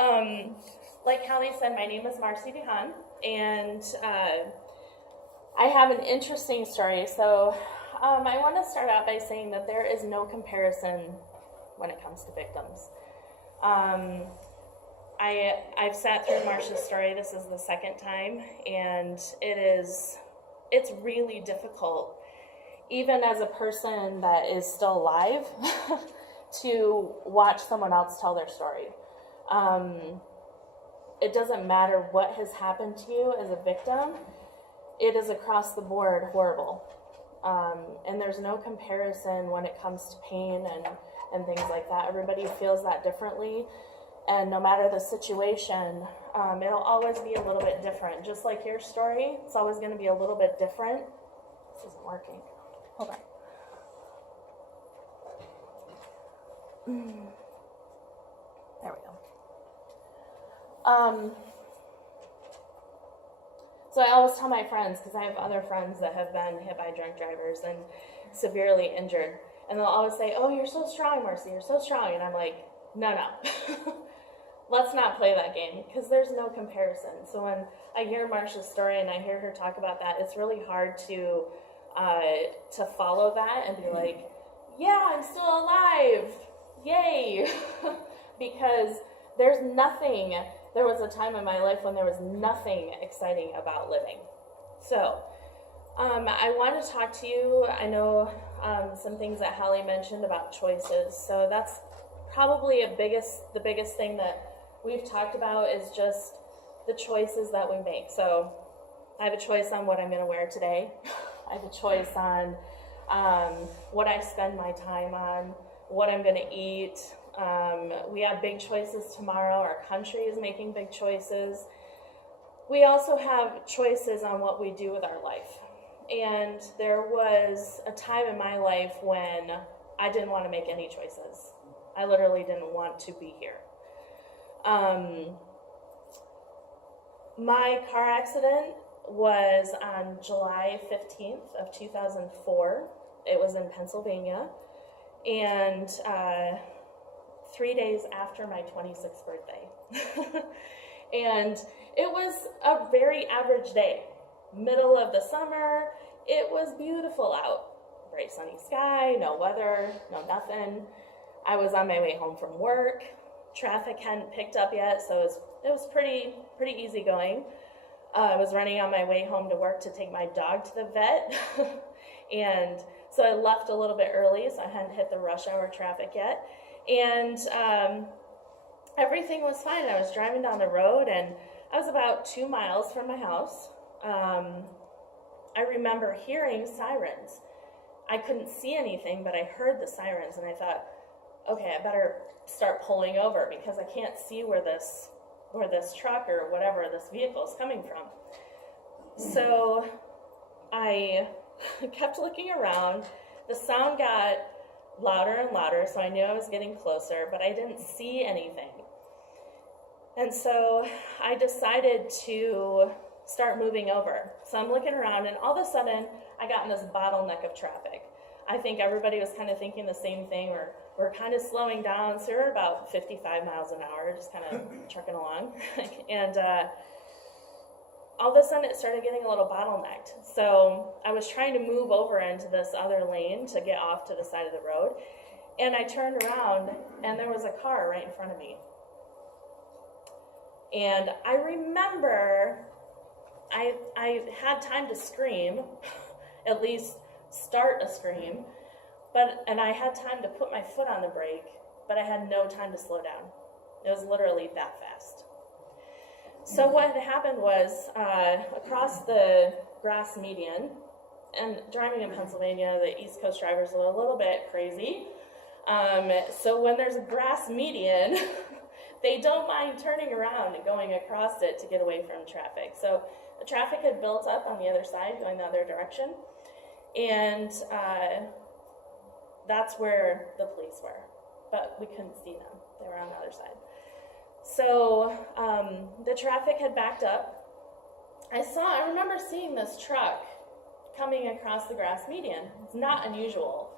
Like Hallie said, my name is Marci, and I have an interesting story. So I want to start out by saying that there is no comparison when it comes to victims. I've sat through Marcia's story. This is the second time, and it's really difficult, even as a person that is still alive, to watch someone else tell their story. It doesn't matter what has happened to you as a victim. It is across the board horrible. And there's no comparison when it comes to pain and things like that. Everybody feels that differently. And no matter the situation, it'll always be a little bit different. Just like your story, it's always going to be a little bit different. This isn't working. Hold on. There we go. So I always tell my friends, because I have other friends that have been hit by drunk drivers and severely injured, and they'll always say, "Oh, you're so strong, Marci, you're so strong." And I'm like, no. Let's not play that game, because there's no comparison. So when I hear Marcia's story and I hear her talk about that, it's really hard to follow that and be like, yeah, I'm still alive, yay, because there was a time in my life when there was nothing exciting about living. So I want to talk to you. I know some things that Hallie mentioned about choices. So that's probably the biggest thing that we've talked about is just the choices that we make. So I have a choice on what I'm going to wear today. I have a choice on what I spend my time on, what I'm going to eat. We have big choices tomorrow. Our country is making big choices. We also have choices on what we do with our life. And there was a time in my life when I didn't want to make any choices. I literally didn't want to be here. My car accident was on July 15th of 2004. It was in Pennsylvania. And 3 days after my 26th birthday. And it was a very average day. Middle of the summer, it was beautiful out. Bright sunny sky, no weather, no nothing. I was on my way home from work. Traffic hadn't picked up yet, so it was pretty easy going. I was running on my way home to work to take my dog to the vet. And so I left a little bit early, so I hadn't hit the rush hour traffic yet. And everything was fine. I was driving down the road, and I was about 2 miles from my house. I remember hearing sirens. I couldn't see anything, but I heard the sirens, and I thought, okay, I better start pulling over because I can't see where this truck or whatever this vehicle is coming from. So I kept looking around. The sound got louder and louder, so I knew I was getting closer, but I didn't see anything. And so I decided to start moving over. So I'm looking around, and all of a sudden, I got in this bottleneck of traffic. I think everybody was kind of thinking the same thing. We're kind of slowing down, so we're about 55 miles an hour, just kind of trucking along. And all of a sudden, it started getting a little bottlenecked. So I was trying to move over into this other lane to get off to the side of the road. And I turned around, and there was a car right in front of me. And I remember I had time to scream, at least start a scream, and I had time to put my foot on the brake, but I had no time to slow down. It was literally that fast. So what had happened was, across the grass median, and driving in Pennsylvania, the East Coast drivers are a little bit crazy. So when there's a grass median, they don't mind turning around and going across it to get away from traffic. So the traffic had built up on the other side, going the other direction. And that's where the police were, but we couldn't see them. They were on the other side. So the traffic had backed up. I remember seeing this truck coming across the grass median. It's not unusual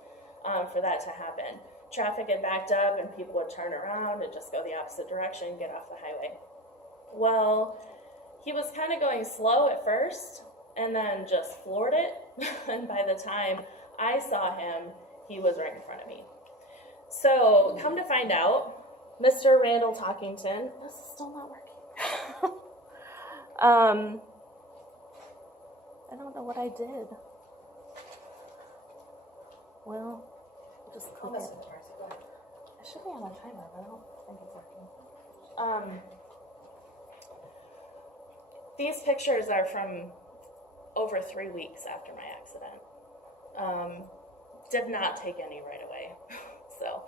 for that to happen. traffic had backed up and people would turn around and just go the opposite direction and get off the highway. Well, he was kind of going slow at first and then just floored it. And by the time I saw him, he was right in front of me. So come to find out, Mr. Randall Talkington, this is still not working. I don't know what I did. Well, just click it. I should be on a timer, but I don't think it's working. These pictures are from over 3 weeks after my accident. Did not take any right away. So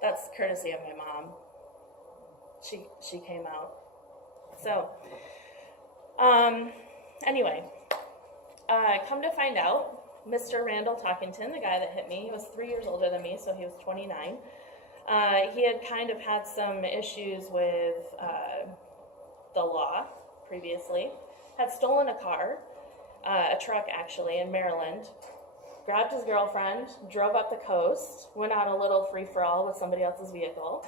that's courtesy of my mom. She came out. So anyway, come to find out, Mr. Randall Talkington, the guy that hit me, he was 3 years older than me, so he was 29. He had kind of had some issues with the law previously, had stolen a car, a truck actually, in Maryland, grabbed his girlfriend, drove up the coast, went on a little free-for-all with somebody else's vehicle,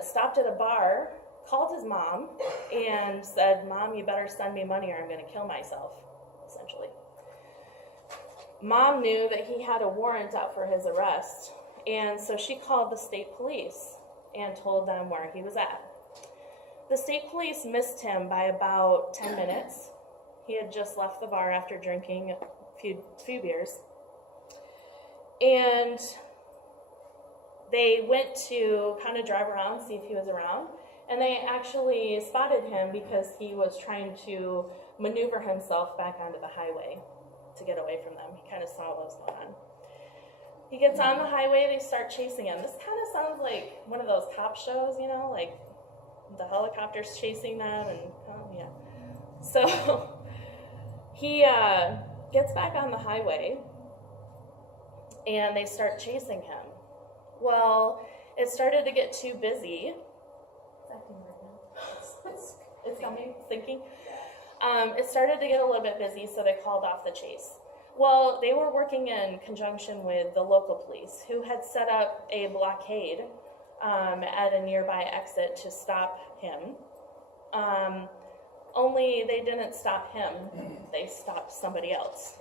stopped at a bar, called his mom, and said, "Mom, you better send me money or I'm going to kill myself," essentially. Mom knew that he had a warrant out for his arrest, and so she called the state police and told them where he was at. The state police missed him by about 10 minutes. He had just left the bar after drinking a few beers. And they went to kind of drive around, see if he was around. And they actually spotted him because he was trying to maneuver himself back onto the highway to get away from them. He kind of saw what was going on. He gets on the highway, they start chasing him. This kind of sounds like one of those cop shows, you know, like the helicopters chasing them, and yeah. So he gets back on the highway and they start chasing him. Well, it started to get too busy. It's coming, thinking. It started to get a little bit busy, so they called off the chase. Well, they were working in conjunction with the local police, who had set up a blockade at a nearby exit to stop him. Only they didn't stop him, they stopped somebody else.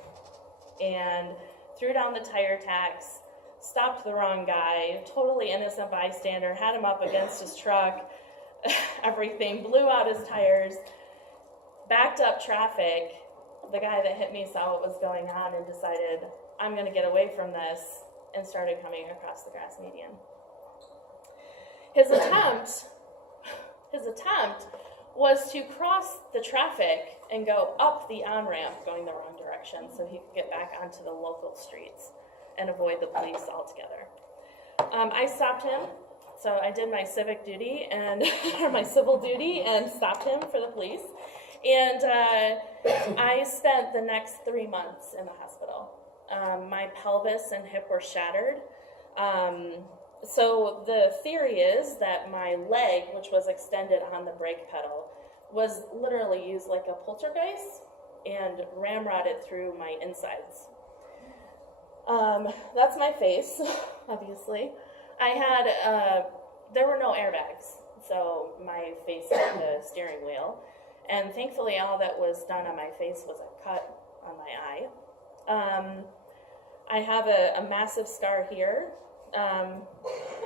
And threw down the tire tax, stopped the wrong guy, totally innocent bystander, had him up against his truck, everything, blew out his tires, backed up traffic. The guy that hit me saw what was going on and decided, I'm going to get away from this, and started coming across the grass median. His attempt was to cross the traffic and go up the on-ramp going the wrong direction so he could get back onto the local streets and avoid the police altogether. I stopped him, so I did my civic duty and or my civil duty and stopped him for the police. And I spent the next 3 months in the hospital. My pelvis and hip were shattered. So the theory is that my leg, which was extended on the brake pedal, was literally used like a poltergeist and ramrodded through my insides. That's my face, obviously. I had, there were no airbags, so my face hit the steering wheel. And thankfully, all that was done on my face was a cut on my eye. I have a massive scar here.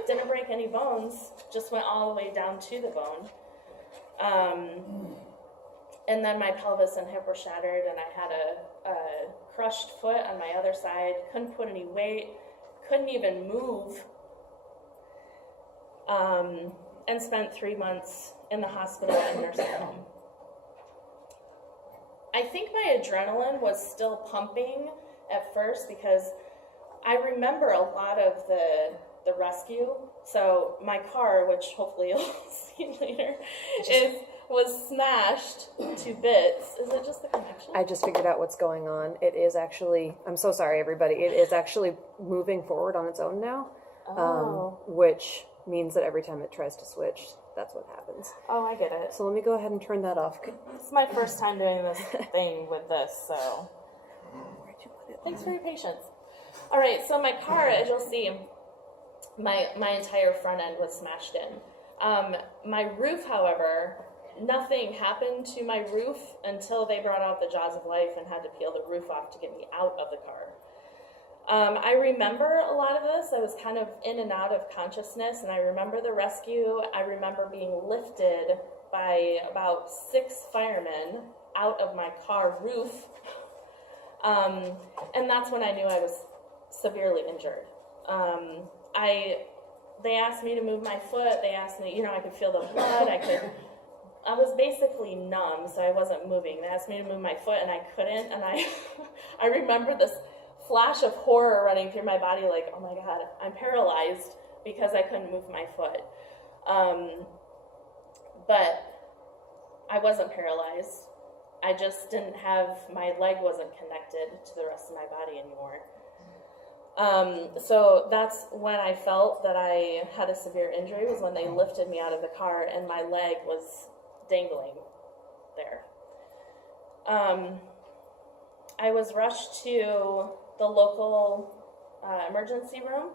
Didn't break any bones, just went all the way down to the bone. And then my pelvis and hip were shattered, and I had a crushed foot on my other side, couldn't put any weight, couldn't even move, and spent 3 months in the hospital and nursing home. I think my adrenaline was still pumping at first because I remember a lot of the rescue. So my car, which hopefully you'll see later, was smashed to bits. Is it just the connection? I just figured out what's going on. It is actually, I'm so sorry everybody, it is actually moving forward on its own now, which means that every time it tries to switch, that's what happens. Oh, I get it. So let me go ahead and turn that off. It's my first time doing this thing with this, so Where'd you put it? thanks for your patience. All right, so my car, as you'll see, my entire front end was smashed in. My roof, however, nothing happened to my roof until they brought out the jaws of life and had to peel the roof off to get me out of the car. I remember a lot of this. I was kind of in and out of consciousness, and I remember the rescue. I remember being lifted by about 6 firemen out of my car roof, and that's when I knew I was severely injured. They asked me to move my foot. They asked me, I could feel the blood. I was basically numb, so I wasn't moving. They asked me to move my foot, and I couldn't, and I remember this flash of horror running through my body, like, oh my God, I'm paralyzed because I couldn't move my foot. But I wasn't paralyzed. I just didn't have, my leg wasn't connected to the rest of my body anymore. So that's when I felt that I had a severe injury, was when they lifted me out of the car and my leg was dangling there. I was rushed to the local emergency room,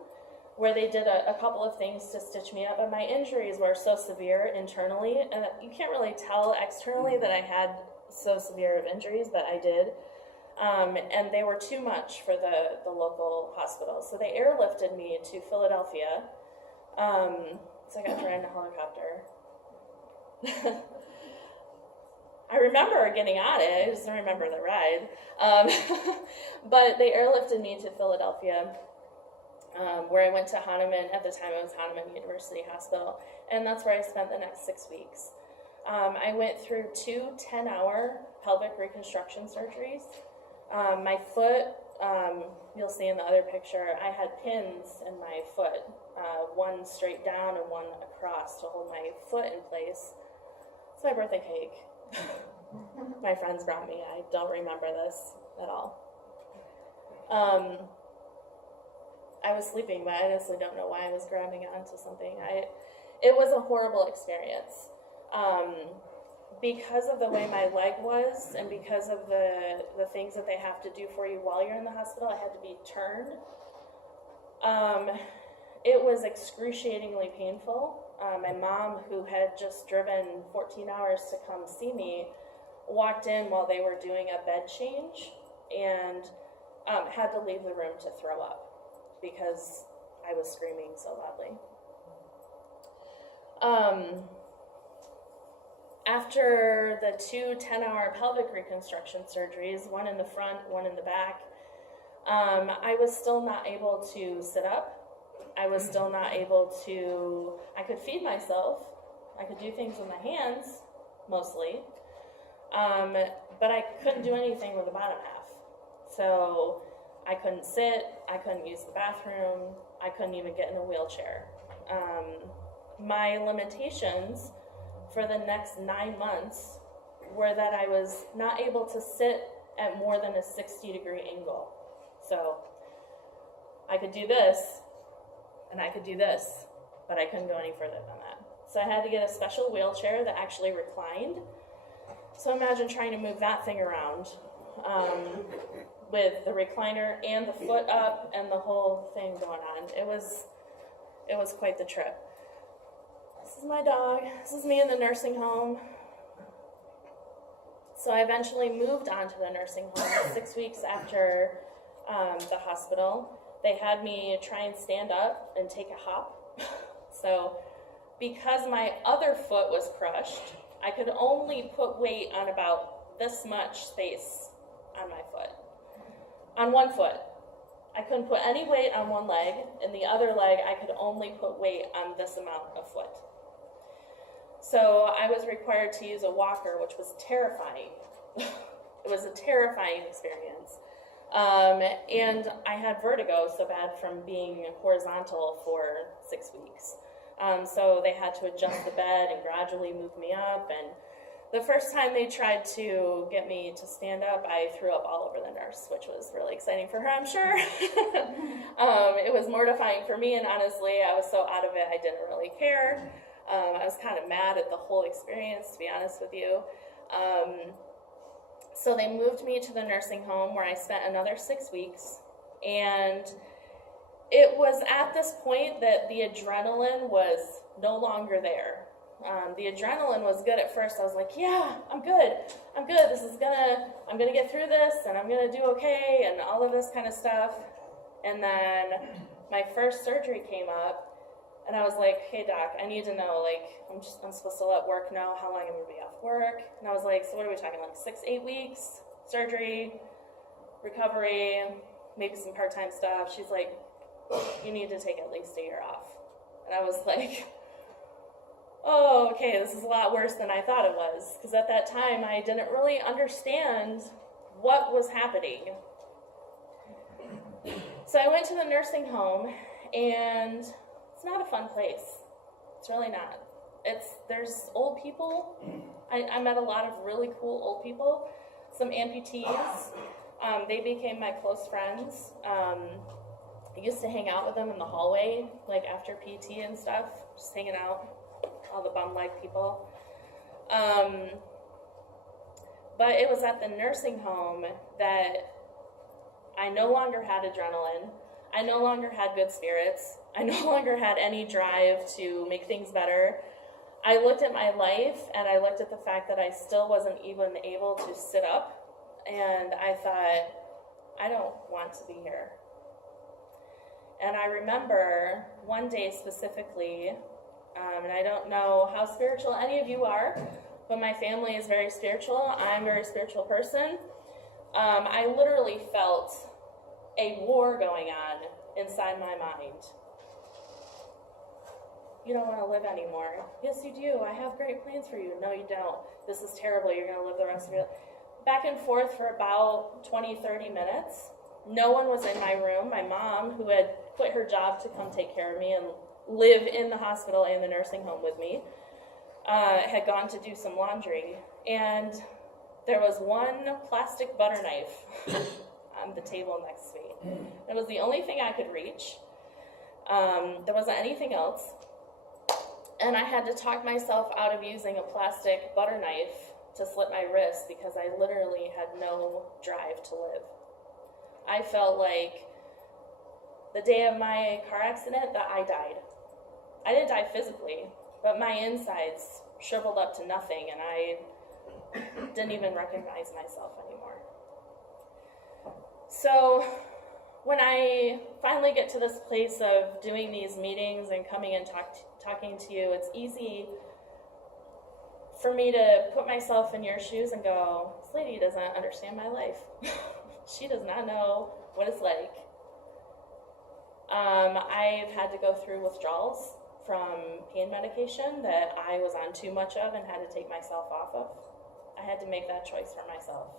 where they did a couple of things to stitch me up, but my injuries were so severe internally, and you can't really tell externally that I had so severe of injuries, but I did, and they were too much for the local hospital, so they airlifted me to Philadelphia, so I got to ride in a helicopter. I remember getting on it, I just don't remember the ride. But they airlifted me to Philadelphia, where I went to Hahnemann. At the time it was Hahnemann University Hospital, and that's where I spent the next 6 weeks. I went through 2 10-hour pelvic reconstruction surgeries. My foot, you'll see in the other picture, I had pins in my foot, one straight down and one across to hold my foot in place. It's my birthday cake. My friends brought me. I don't remember this at all. I was sleeping, but I honestly don't know why I was grabbing onto something. It was a horrible experience. Because of the way my leg was, and because of the things that they have to do for you while you're in the hospital, I had to be turned. It was excruciatingly painful. My mom, who had just driven 14 hours to come see me, walked in while they were doing a bed change and had to leave the room to throw up because I was screaming so loudly. After the 2 10-hour pelvic reconstruction surgeries, one in the front, one in the back, I was still not able to sit up. I was still not able to, I could feed myself. I could do things with my hands, mostly. But I couldn't do anything with the bottom half. So I couldn't sit, I couldn't use the bathroom, I couldn't even get in a wheelchair. My limitations for the next 9 months were that I was not able to sit at more than a 60-degree angle. So I could do this, and I could do this, but I couldn't go any further than that. So I had to get a special wheelchair that actually reclined. So imagine trying to move that thing around with the recliner and the foot up and the whole thing going on. It was quite the trip. This is my dog. This is me in the nursing home. So I eventually moved on to the nursing home 6 weeks after the hospital. They had me try and stand up and take a hop. So because my other foot was crushed, I could only put weight on about this much space on my foot. On one foot. I couldn't put any weight on one leg, and the other leg I could only put weight on this amount of foot. So I was required to use a walker, which was terrifying. It was a terrifying experience. And I had vertigo so bad from being horizontal for 6 weeks. So they had to adjust the bed and gradually move me up. And the first time they tried to get me to stand up, I threw up all over the nurse, which was really exciting for her, I'm sure. It was mortifying for me, and honestly, I was so out of it, I didn't really care. I was kind of mad at the whole experience, to be honest with you. So they moved me to the nursing home where I spent another 6 weeks, and it was at this point that the adrenaline was no longer there. The adrenaline was good at first. I was like, yeah, I'm good. I'm good. I'm gonna get through this, and I'm gonna do okay, and all of this kind of stuff. And then my first surgery came up, and I was like, hey doc, I need to know, like, I'm supposed to let work know how long I'm gonna be off work. And I was like, so what are we talking, like 6-8 weeks? Surgery, recovery, maybe some part-time stuff. She's like, you need to take at least a year off. And I was like, oh, okay, this is a lot worse than I thought it was. Because at that time, I didn't really understand what was happening. So I went to the nursing home, and it's not a fun place. It's really not. There's old people. I met a lot of really cool old people, some amputees. They became my close friends. I used to hang out with them in the hallway, like after PT and stuff, just hanging out, all the bum-like people. But it was at the nursing home that I no longer had adrenaline. I no longer had good spirits. I no longer had any drive to make things better. I looked at my life, and I looked at the fact that I still wasn't even able to sit up, and I thought, I don't want to be here. And I remember one day specifically, and I don't know how spiritual any of you are, but my family is very spiritual. I'm a very spiritual person. I literally felt a war going on inside my mind. You don't want to live anymore. Yes, you do. I have great plans for you. No, you don't. This is terrible. You're going to live the rest of your life. Back and forth for about 20, 30 minutes. No one was in my room. My mom, who had quit her job to come take care of me and live in the hospital and the nursing home with me, had gone to do some laundry. And there was one plastic butter knife on the table next to me. It was the only thing I could reach. There wasn't anything else. And I had to talk myself out of using a plastic butter knife to slit my wrist because I literally had no drive to live. I felt like the day of my car accident that I died. I didn't die physically, but my insides shriveled up to nothing, and I didn't even recognize myself anymore. So when I finally get to this place of doing these meetings and coming and talking to you, it's easy for me to put myself in your shoes and go, this lady doesn't understand my life. She does not know what it's like. I've had to go through withdrawals from pain medication that I was on too much of and had to take myself off of. I had to make that choice for myself.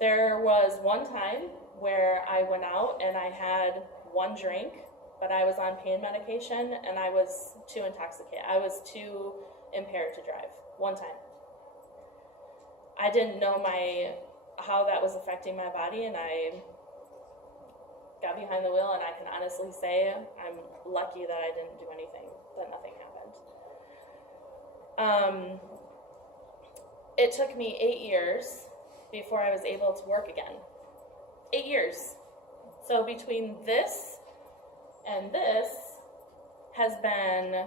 There was one time where I went out and I had one drink, but I was on pain medication and I was too intoxicated. I was too impaired to drive. One time. I didn't know how that was affecting my body, and I got behind the wheel, and I can honestly say I'm lucky that I didn't do anything, that nothing happened. It took me 8 years before I was able to work again. 8 years. So between this and this has been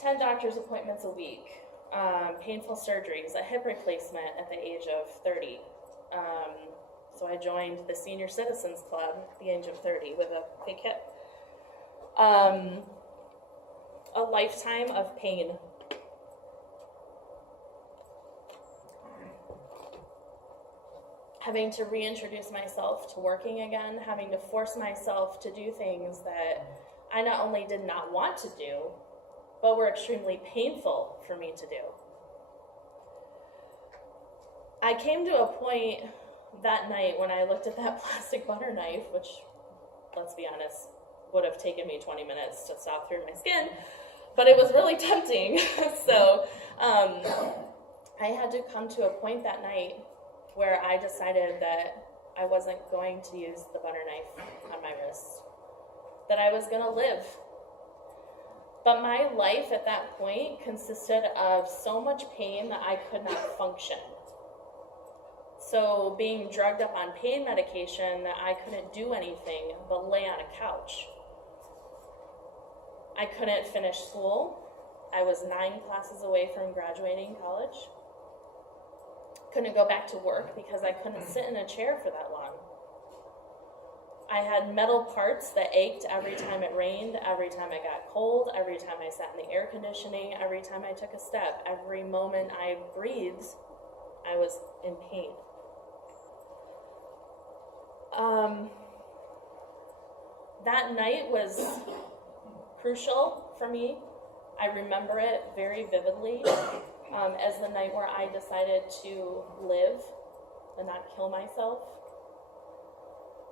10 doctor's appointments a week, painful surgeries, a hip replacement at the age of 30. So I joined the Senior Citizens Club at the age of 30 with a fake hip. A lifetime of pain. Having to reintroduce myself to working again, having to force myself to do things that I not only did not want to do, but were extremely painful for me to do. I came to a point that night when I looked at that plastic butter knife, which, let's be honest, would have taken me 20 minutes to stop through my skin, but it was really tempting. So I had to come to a point that night where I decided that I wasn't going to use the butter knife on my wrist, that I was going to live. But my life at that point consisted of so much pain that I could not function. So being drugged up on pain medication, I couldn't do anything but lay on a couch. I couldn't finish school. I was 9 classes away from graduating college. Couldn't go back to work because I couldn't sit in a chair for that long. I had metal parts that ached every time it rained, every time I got cold, every time I sat in the air conditioning, every time I took a step, every moment I breathed, I was in pain. That night was crucial for me. I remember it very vividly as the night where I decided to live and not kill myself.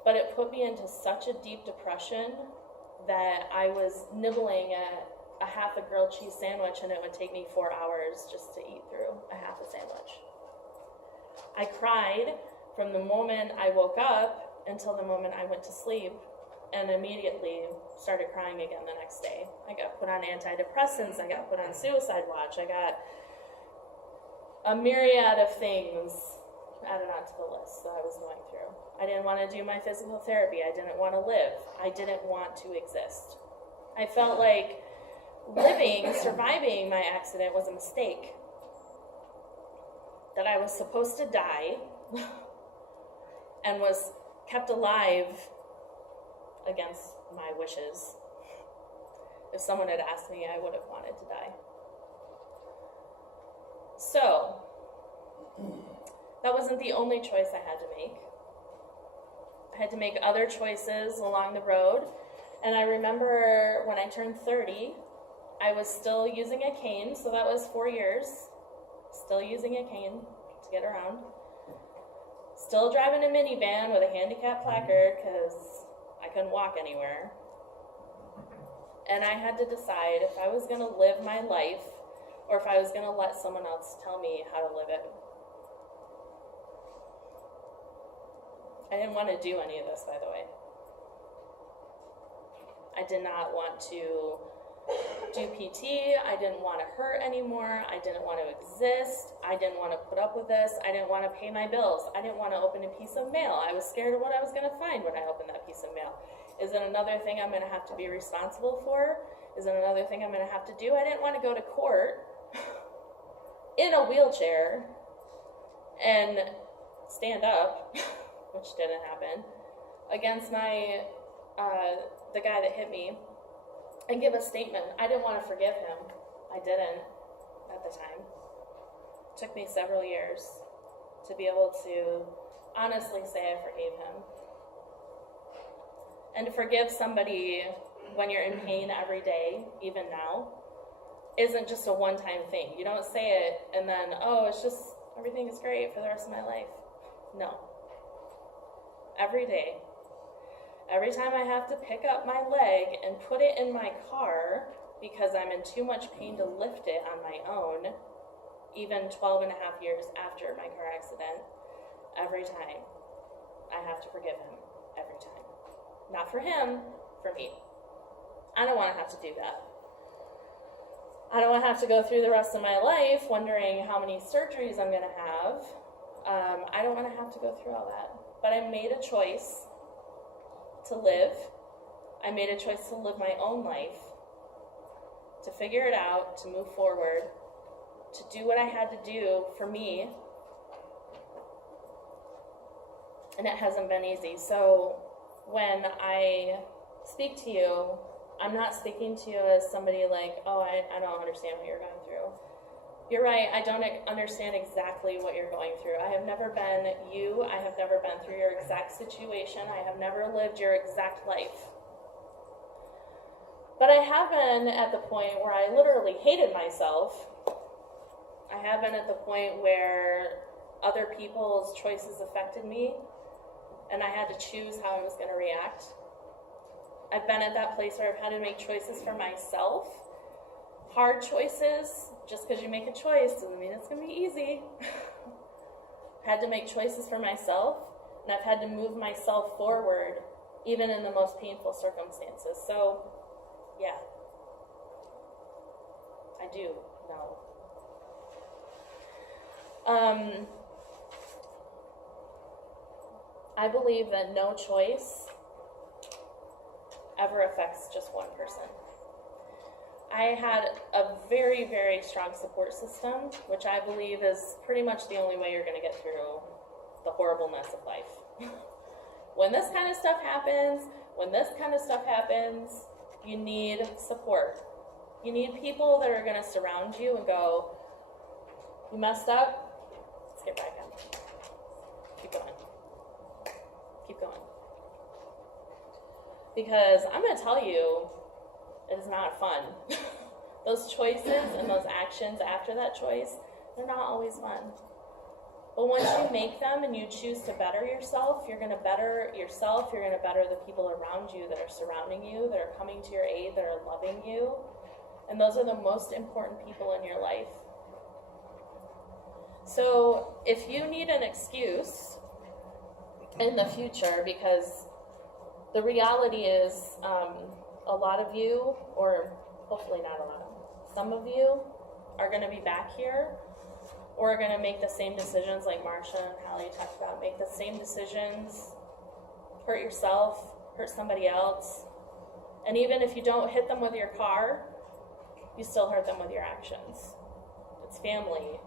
But it put me into such a deep depression that I was nibbling at a half a grilled cheese sandwich, and it would take me 4 hours just to eat through a half a sandwich. I cried from the moment I woke up until the moment I went to sleep, and immediately started crying again the next day. I got put on antidepressants, I got put on suicide watch, I got a myriad of things added onto the list that I was going through. I didn't want to do my physical therapy, I didn't want to live, I didn't want to exist. I felt like living, surviving my accident was a mistake. That I was supposed to die and was kept alive against my wishes. If someone had asked me, I would have wanted to die. So, that wasn't the only choice I had to make. I had to make other choices along the road. And I remember when I turned 30, I was still using a cane, so that was 4 years. Still using a cane to get around. Still driving a minivan with a handicap placard because I couldn't walk anywhere. And I had to decide if I was going to live my life or if I was going to let someone else tell me how to live it. I didn't want to do any of this, by the way. I did not want to do PT. I didn't want to hurt anymore. I didn't want to exist. I didn't want to put up with this. I didn't want to pay my bills. I didn't want to open a piece of mail. I was scared of what I was going to find when I opened that piece of mail. Is it another thing I'm going to have to be responsible for? Is it another thing I'm going to have to do? I didn't want to go to court in a wheelchair and stand up, which didn't happen, against my the guy that hit me and give a statement. I didn't want to forgive him. I didn't at the time. It took me several years to be able to honestly say I forgave him. And to forgive somebody when you're in pain every day, even now, isn't just a one-time thing. You don't say it and then, oh, it's just, everything is great for the rest of my life. No. Every day. Every time I have to pick up my leg and put it in my car because I'm in too much pain to lift it on my own, even 12 and a half years after my car accident, every time I have to forgive him. Every time. Not for him, for me. I don't want to have to do that. I don't want to have to go through the rest of my life wondering how many surgeries I'm going to have. I don't want to have to go through all that. But I made a choice to live. I made a choice to live my own life, to figure it out, to move forward, to do what I had to do for me. And it hasn't been easy. So when I speak to you, I'm not speaking to you as somebody like, oh, I don't understand what you're going through. You're right, I don't understand exactly what you're going through. I have never been you. I have never been through your exact situation. I have never lived your exact life. But I have been at the point where I literally hated myself. I have been at the point where other people's choices affected me, and I had to choose how I was going to react. I've been at that place where I've had to make choices for myself. Hard choices. Just because you make a choice doesn't mean it's going to be easy. I've had to make choices for myself, and I've had to move myself forward, even in the most painful circumstances. So, yeah, I do know. I believe that no choice ever affects just one person. I had a very, very strong support system, which I believe is pretty much the only way you're going to get through the horribleness of life. When this kind of stuff happens, you need support. You need people that are going to surround you and go, you messed up, let's get back in. Keep going. Keep going. Because I'm going to tell you, it is not fun. Those choices and those actions after that choice, they're not always fun. But once you make them and you choose to better yourself, you're going to better yourself, you're going to better the people around you that are surrounding you, that are coming to your aid, that are loving you. And those are the most important people in your life. So if you need an excuse in the future, because the reality is a lot of you, or hopefully not a lot of, some of you are going to be back here, or are going to make the same decisions like Marcia and Hallie talked about, make the same decisions, hurt yourself, hurt somebody else. And even if you don't hit them with your car, you still hurt them with your actions. It's family,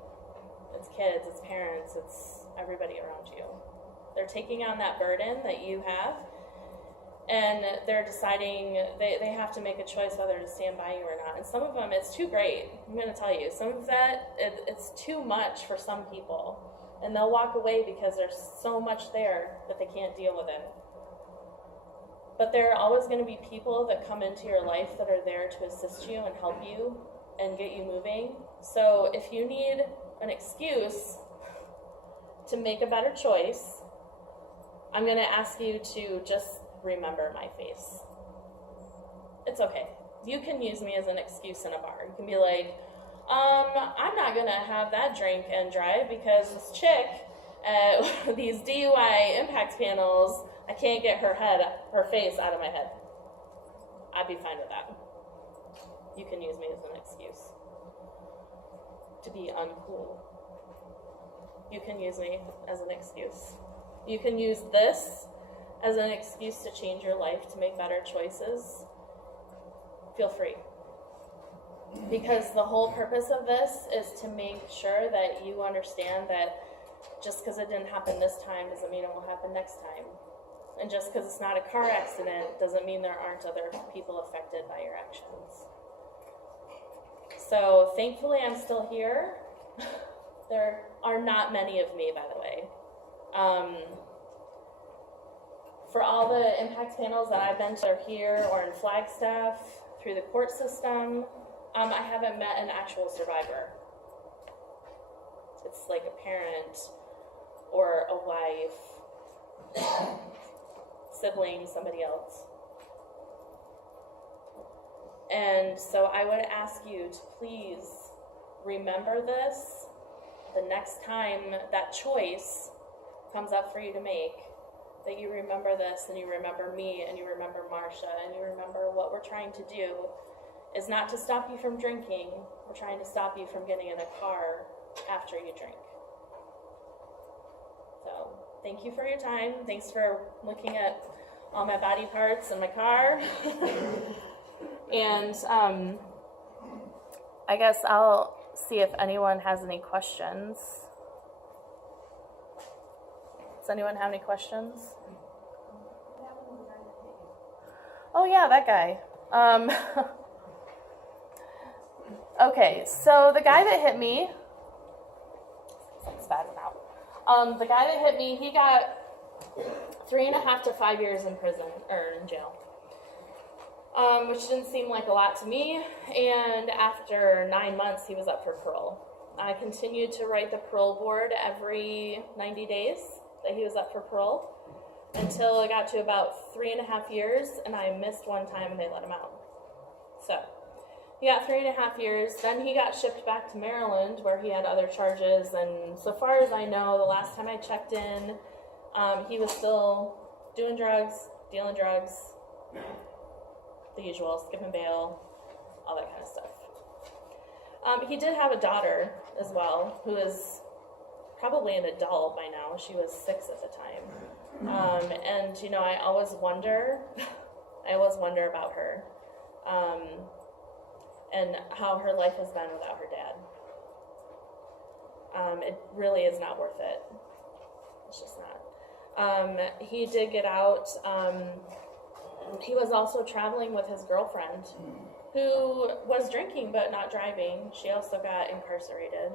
it's kids, it's parents, it's everybody around you. They're taking on that burden that you have, and they're deciding, they have to make a choice whether to stand by you or not. And some of them, it's too great. I'm going to tell you, some of that, it's too much for some people. And they'll walk away because there's so much there that they can't deal with it. But there are always going to be people that come into your life that are there to assist you and help you and get you moving. So if you need an excuse to make a better choice, I'm going to ask you to just remember my face. It's okay. You can use me as an excuse in a bar. You can be like, I'm not going to have that drink and drive because this chick at these DUI Impact Panels, I can't get her face out of my head. I'd be fine with that. You can use me as an excuse to be uncool. You can use me as an excuse. You can use this as an excuse to change your life, to make better choices. Feel free. Because the whole purpose of this is to make sure that you understand that just because it didn't happen this time doesn't mean it will happen next time. And just because it's not a car accident doesn't mean there aren't other people affected by your actions. So thankfully I'm still here. There are not many of me, by the way. For all the impact panels that I've been to here or in Flagstaff, through the court system, I haven't met an actual survivor. It's like a parent or a wife, sibling, somebody else. And so I would ask you to please remember this the next time that choice comes up for you to make. That you remember this, and you remember me, and you remember Marcia, and you remember what we're trying to do is not to stop you from drinking. We're trying to stop you from getting in a car after you drink. So thank you for your time. Thanks for looking at all my body parts in my car. And I guess I'll see if anyone has any questions. Does anyone have any questions? Oh yeah, that guy. Okay, so the guy that hit me, spazzing out. The guy that hit me, he got 3.5 to 5 years in prison, or in jail. Which didn't seem like a lot to me, and after 9 months, he was up for parole. I continued to write the parole board every 90 days that he was up for parole, until it got to about 3.5 years, and I missed one time and they let him out. So he got 3.5 years. Then he got shipped back to Maryland where he had other charges, and so far as I know, the last time I checked in, he was still doing drugs, dealing drugs, the usual, skipping bail, all that kind of stuff. He did have a daughter as well, who is probably an adult by now. She was 6 at the time. And, you know, I always wonder about her, and how her life has been without her dad. It really is not worth it. It's just not. He did get out. He was also traveling with his girlfriend, who was drinking but not driving. She also got incarcerated.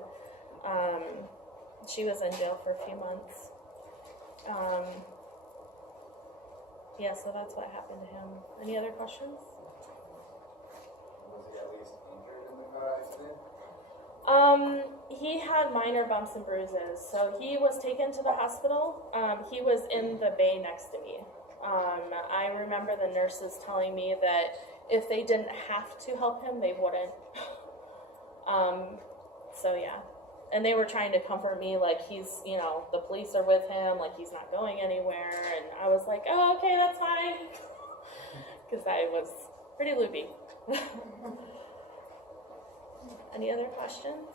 She was in jail for a few months. Yeah, so that's what happened to him. Any other questions? Was he at least injured in the car accident? He had minor bumps and bruises. So he was taken to the hospital. He was in the bay next to me. I remember the nurses telling me that if they didn't have to help him, they wouldn't. So yeah. And they were trying to comfort me, like he's, you know, the police are with him, like he's not going anywhere. And I was like, oh, okay, that's fine. Because I was pretty loopy. Any other questions?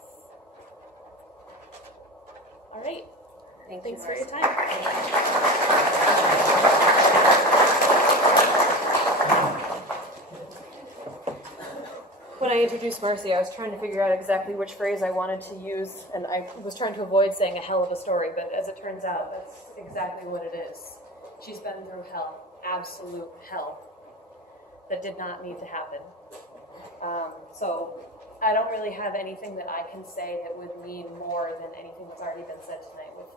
All right. Thanks for your time. When I introduced Marci, I was trying to figure out exactly which phrase I wanted to use, and I was trying to avoid saying a hell of a story, but as it turns out, that's exactly what it is. She's been through hell, absolute hell, that did not need to happen. So I don't really have anything that I can say that would mean more than anything that's already been said tonight with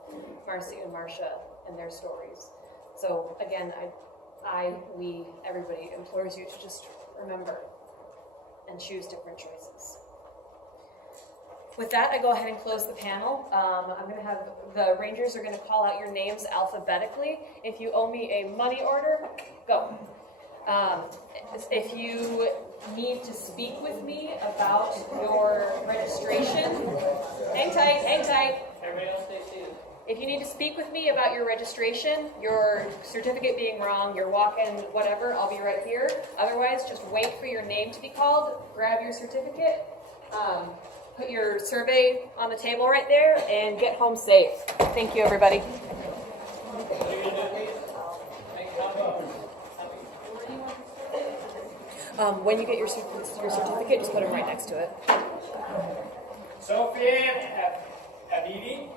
Marci and Marcia and their stories. So again, we, everybody implores you to just remember and choose different choices. With that, I go ahead and close the panel. I'm going to have the Rangers are going to call out your names alphabetically. If you owe me a money order, go. If you need to speak with me about your registration, hang tight. Everybody else stay seated. If you need to speak with me about your registration, your certificate being wrong, your walk-in, whatever, I'll be right here. Otherwise, just wait for your name to be called, grab your certificate, put your survey on the table right there, and get home safe. Thank you, everybody. When you get your certificate, just put them right next to it. Sophie, Abidi?